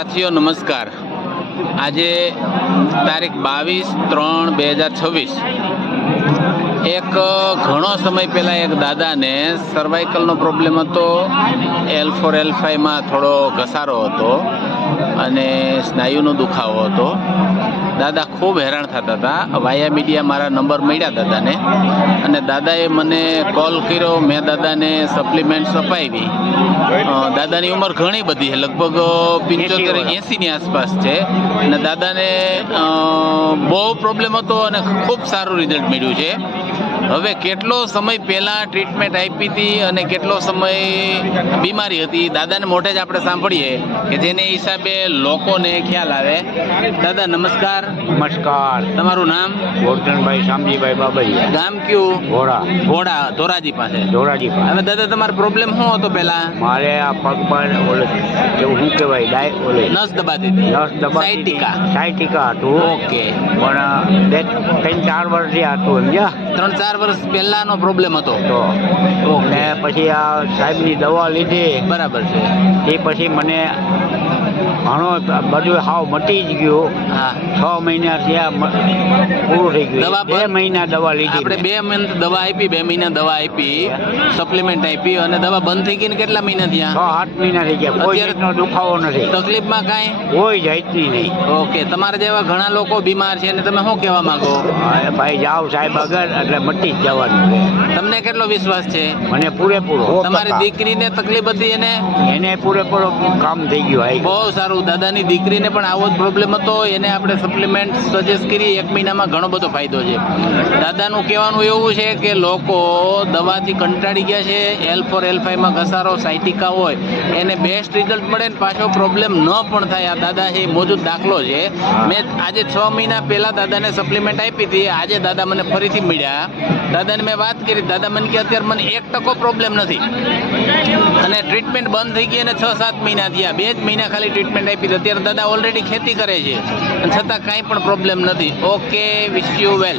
સાથીઓ નમસ્કાર। આજે તારીખ 22/3/2026 એક ઘણો સમય પહેલાં એક દાદાને સર્વાઇકલનો પ્રોબ્લેમ હતો। L4 L5માં થોડો ઘસારો હતો અને સ્નાયુનો દુખાવો હતો। દાદા ખૂબ હેરાન થતા હતા। વાયા મીડિયા મારા નંબર મળ્યા દાદાને અને દાદાએ મને કોલ કર્યો। મેં દાદાને સપ્લિમેન્ટ્સ અપાવી। દાદાની ઉંમર ઘણી બધી છે, લગભગ 75-80ની આસપાસ છે અને દાદાને બહુ પ્રોબ્લેમ હતો અને ખૂબ સારું રિઝલ્ટ મળ્યું છે। હવે કેટલો સમય પહેલાં ટ્રીટમેન્ટ આપી હતી અને કેટલો સમય બીમારી હતી દાદાને મોઢે જ આપણે સાંભળીએ કે જેને હિસાબે લોકોને ખ્યાલ આવે। દાદા નમસ્કાર। નમસ્કાર। તમારું નામ? ગોરધનભાઈ શામજીભાઈ બાબરિયા। ગામ કયું? ઘોડા ઘોડા, ધોરાજી પાસે। ધોરાજી પાસે। હવે દાદા તમારો પ્રોબ્લેમ શું હતો પહેલા? મારે આ પગ પર ઓલે એવું શું કહેવાય ડાય ઓલે નસ દબાતી હતી? નસ દબાતી સાયટિકા? સાયટિકા હતું। ઓકે, પણ 3-4 વર્ષથી હતું સમજ્યા। 3-4 વર્ષ પહેલાનો પ્રોબ્લેમ હતો તો ઓકે, ને પછી આ સાહેબની દવા લીધી બરાબર છે। તે પછી મને ઘણો બધું હાવ મટી જ ગયું। હા, 6 મહિના થયા પૂરું થઈ ગયું। દવા 2 મહિના દવા લીધી આપણે મેં। 2 મહિના દવા આપી, 2 મહિના દવા આપી, સપ્લિમેન્ટ આપી અને દવા બંધ થઈ ગઈ ને કેટલા મહિના થયા? 6-8 મહિના થઈ ગયા। કોઈ અત્યારે જાતનો દુખાવો નથી, તકલીફમાં કાંઈ? કોઈ જાતની નહીં। ઓકે, તમારા જેવા ઘણા લોકો બીમાર છે અને તમે શું કહેવા માંગો? હા ભાઈ જાઓ સાહેબ આગળ એટલે મટી જ જવાનું છે। તમને કેટલો વિશ્વાસ છે? મને પૂરેપૂરો। તમારી દીકરીને તકલીફ હતી એને પૂરેપૂરો કામ થઈ ગયું। હાઈ બહુ સારું। દાદાની દીકરીને પણ આવો જ પ્રોબ્લેમ હતો, એને આપણે સપ્લિમેન્ટ સજેસ્ટ કરી, 1 મહિનામાં ઘણો બધો ફાયદો છે। દાદાનું કહેવાનું એવું છે કે લોકો દવાથી કંટાળી ગયા છે। L4 L5માં ઘસારો સાયટિકા હોય એને બેસ્ટ રિઝલ્ટ મળે ને પાછો પ્રોબ્લેમ ન પણ થાય। આ દાદા છે મોજૂદ દાખલો છે। મેં આજે 6 મહિના પહેલાં દાદાને સપ્લિમેન્ટ આપી હતી, આજે દાદા મને ફરીથી મળ્યા। દાદાને મેં વાત કરી, દાદા મને કે અત્યારે મને 1% પ્રોબ્લેમ નથી અને ટ્રીટમેન્ટ બંધ થઈ ગઈ અને 6-7 મહિના થયા। 2 જ મહિના ખાલી ટ્રીટમેન્ટ આપી હતી। અત્યારે દાદા ઓલરેડી ખેતી કરે છે અને છતાં કાંઈ પણ પ્રોબ્લેમ નથી। Okay, wish you well.